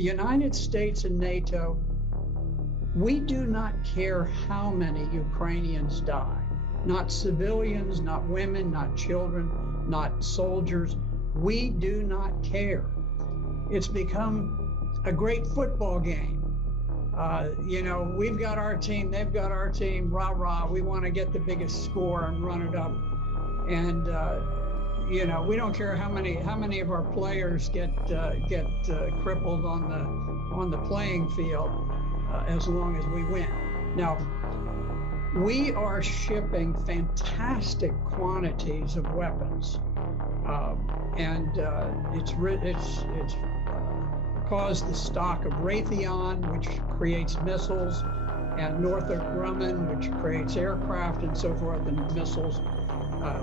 The United States and NATO, we do not care how many Ukrainians die. Not civilians, not women, not children, not soldiers. We do not care. It's become a great football game. You know, we've got our team, they've got our team, rah, rah. We want to get the biggest score and run it up. And, you know, we don't care how many of our players get crippled on the playing field as long as we win. Now, we are shipping fantastic quantities of weapons, and it's caused the stock of Raytheon, which creates missiles, and Northrop Grumman, which creates aircraft and so forth, and missiles.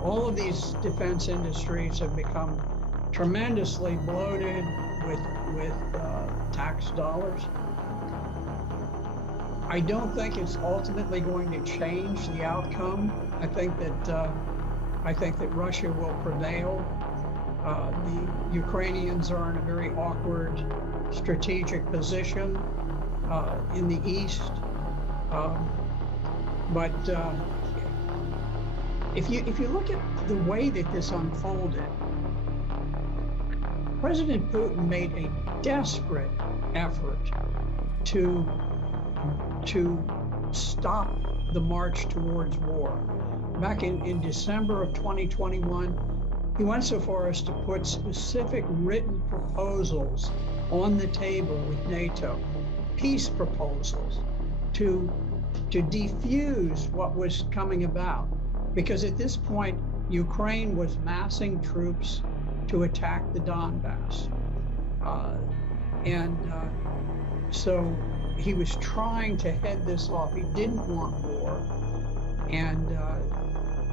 All of these defense industries have become tremendously bloated with tax dollars. I don't think it's ultimately going to change the outcome. I think that Russia will prevail. The Ukrainians are in a very awkward strategic position in the east, but if you look at the way that this unfolded, President Putin made a desperate effort to stop the march towards war. Back in December of 2021, he went so far as to put specific written proposals on the table with NATO, peace proposals, to defuse what was coming about. Because at this point, Ukraine was massing troops to attack the Donbass. So he was trying to head this off. He didn't want war. And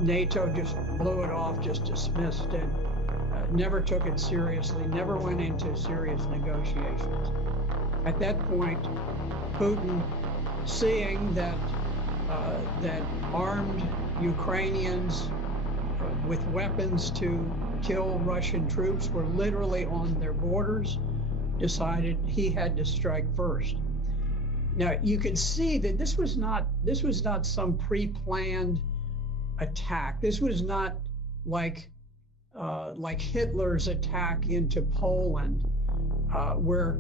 NATO just blew it off, just dismissed it, never took it seriously, never went into serious negotiations. At that point, Putin, seeing that armed Ukrainians with weapons to kill Russian troops were literally on their borders, decided he had to strike first. Now, you can see that this was not some pre-planned attack. This was not like Hitler's attack into Poland, where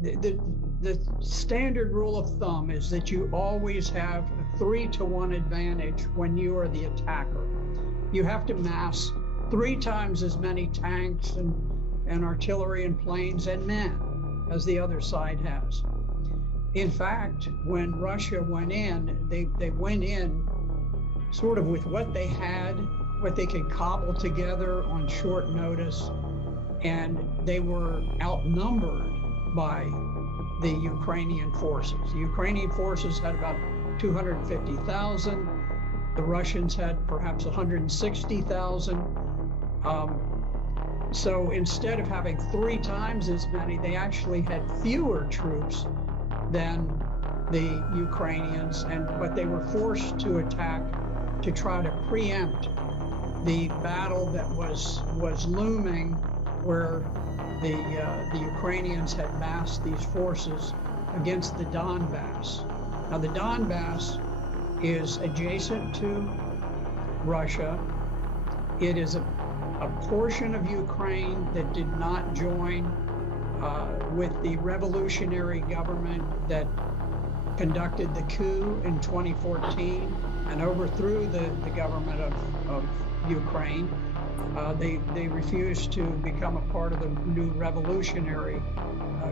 the standard rule of thumb is that you always have a 3-to-1 advantage when you are the attacker. You have to mass 3 times as many tanks and artillery and planes and men as the other side has. In fact, when Russia went in, they went in sort of with what they had, what they could cobble together on short notice, and they were outnumbered by the Ukrainian forces. The Ukrainian forces had about 250,000. The Russians had perhaps 160,000. So instead of having 3 times as many, they actually had fewer troops than the Ukrainians, but they were forced to attack to try to preempt the battle that was looming, where the Ukrainians had massed these forces against the Donbass. Now, the Donbass is adjacent to Russia. It is a portion of Ukraine that did not join with the revolutionary government that conducted the coup in 2014 and overthrew the government of Ukraine. They refused to become a part of the new revolutionary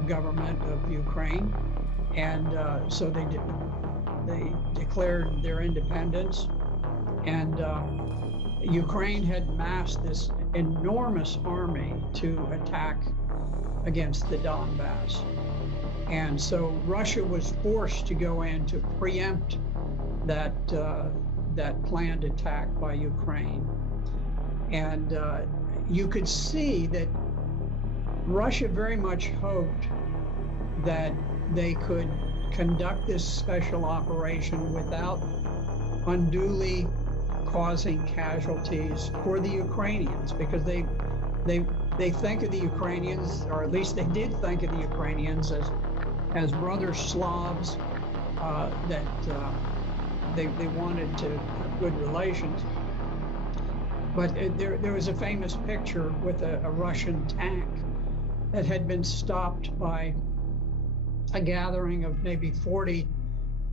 government of Ukraine, and so they declared their independence. And Ukraine had massed this enormous army to attack against the Donbass. And so Russia was forced to go in to preempt that planned attack by Ukraine. And you could see that Russia very much hoped that they could conduct this special operation without unduly causing casualties for the Ukrainians, because they they think of the Ukrainians, or at least they did think of the Ukrainians as brother Slavs, that they wanted to have good relations. But there was a famous picture with a Russian tank that had been stopped by a gathering of maybe 40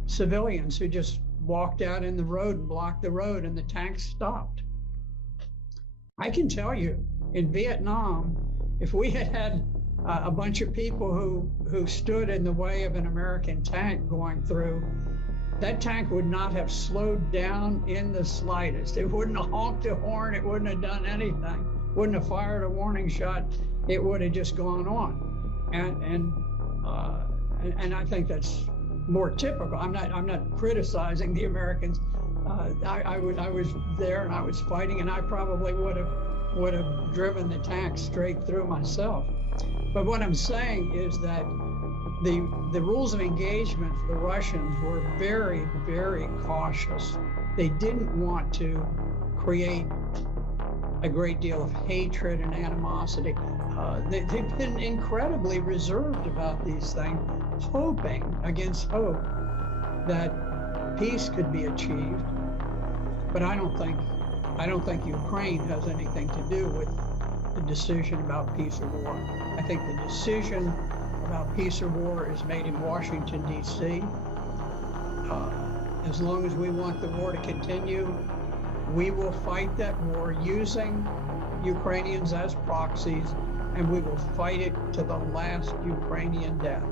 civilians who just walked out in the road and blocked the road, and the tank stopped. I can tell you, in Vietnam, if we had had a bunch of people who stood in the way of an American tank going through, that tank would not have slowed down in the slightest. It wouldn't have honked a horn. It wouldn't have done anything. Wouldn't have fired a warning shot. It would have just gone on. And I think that's more typical. I'm not criticizing the Americans. I was there and I was fighting, and I probably would have driven the tank straight through myself. But what I'm saying is that the rules of engagement for the Russians were very, very cautious. They didn't want to create a great deal of hatred and animosity. They've been incredibly reserved about these things, hoping against hope that peace could be achieved. But I don't think Ukraine has anything to do with the decision about peace or war. I think the decision about peace or war is made in Washington, D.C. As long as we want the war to continue, we will fight that war using Ukrainians as proxies, and we will fight it to the last Ukrainian death.